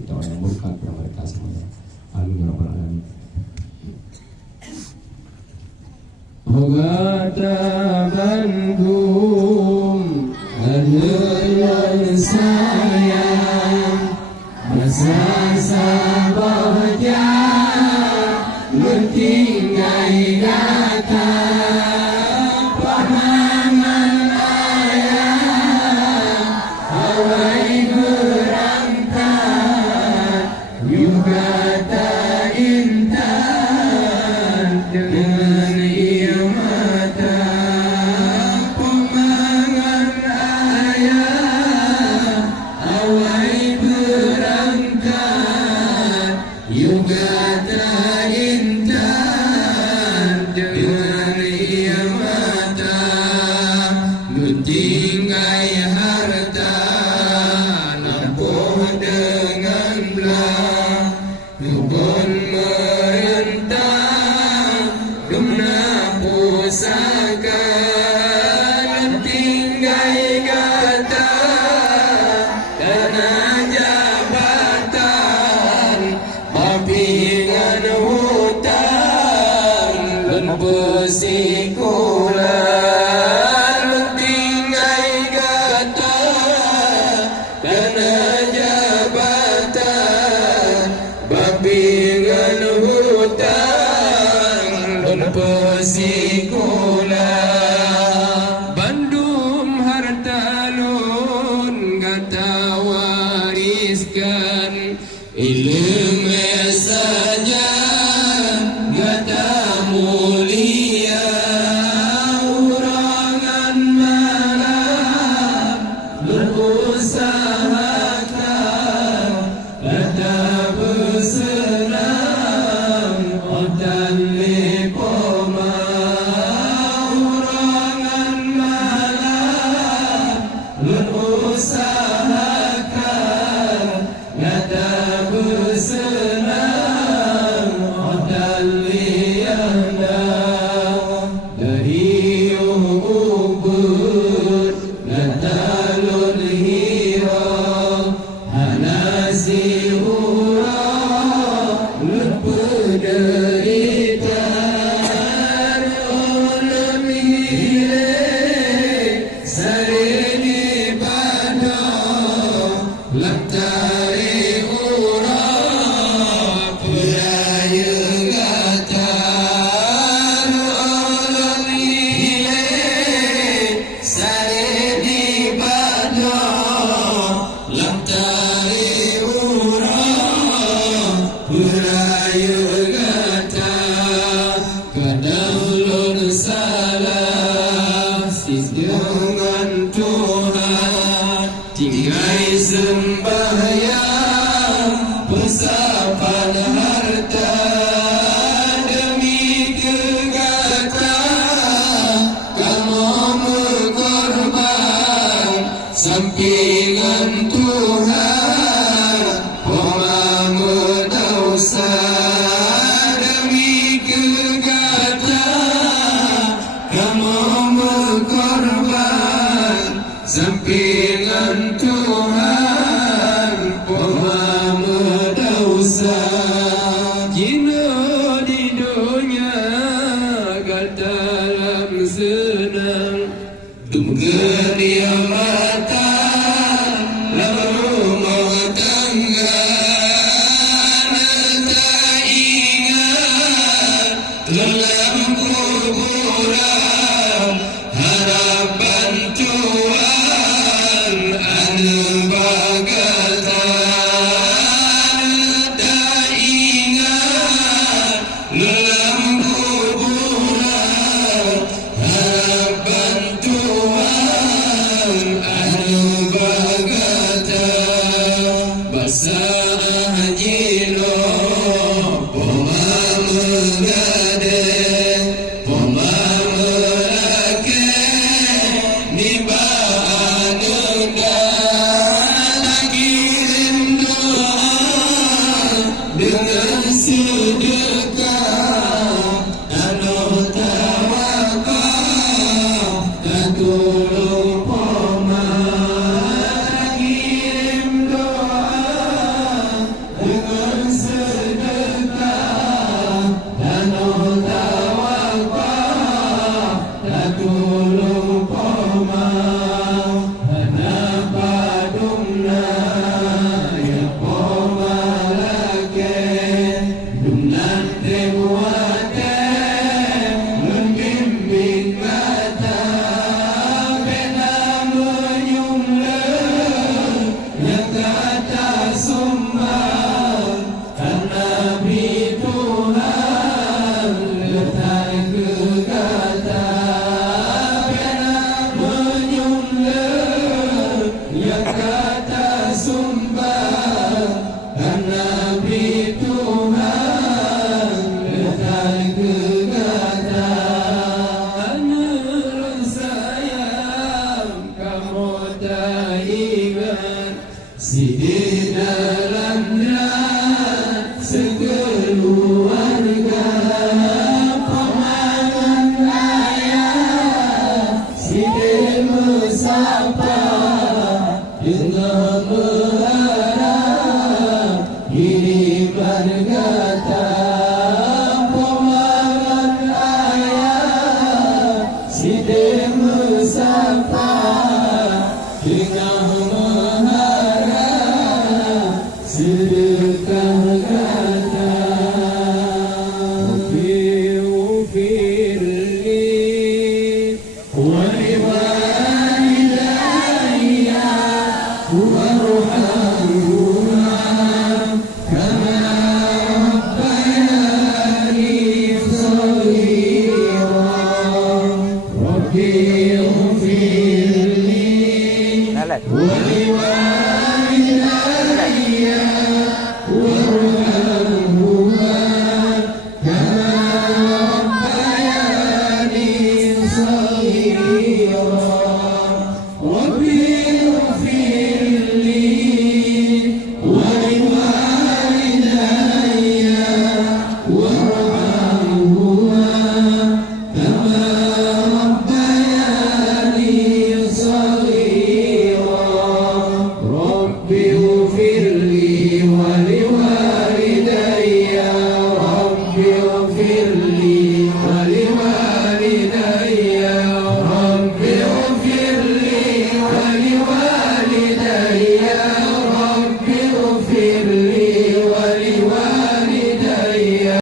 kita orang yang berkah kepada mereka semuanya. Amin ya rabbal alamin. Ogata Bandung Aduh sayang Masa bahagia Bertinggai data Pamangan ayah Awai berangkat Yugata intan Dengan ia mata Pamangan ayah Awai berangkat Yugata intan Dengan ia mata Tinggai harta Nampuh dengan belah Kebun merentah Gemna pusaka Tinggai kata Dana jabatan Papingan hutan Dan bersikulan Persikula Bandung harta lun Gata wariskan ilmu saja Gata mulia Urangan malam berusahakan Gata bersenang Otan usahakan Gata bersenang Odan liana Dari ubud Gata lun hira Hanasi hura Lun penderita Ulun hile Sarini Lantari ura Puraya gatar Ulun hile Sare di bado Lantari ura Puraya gatar Kadang ulun salah Sis dengan Tuhan Tinggai sembahyang Persapan harta Demi kegata Kamu berkorban Sampingan Tuhan Koma mendosa Demi kegata Kamu berkorban Sampingan Tuhan Muhammad Dausa Jina di dunia Gal dalam senang Tunggu dia mata Lalu mau tangga Tak ingat Dalam kuburan Harapan Tuhan Bagatan tak ingat dalam kuburan harapan Tuhan bagatan basah jilo poma mengade poma melake niba dengan sedekah anu tawakal katulung poma kirim doa sumbang Nabi Tuhan letak kegata biar menyumle yang kata sumbang Nabi Tuhan letak kegata nurun sayang kamu tak ingat si di dalamnya sekeluarga pamangan ayah si di mesapa dengan berharap ini berkata pamangan ayah si di mesapa dengan berharap sedekah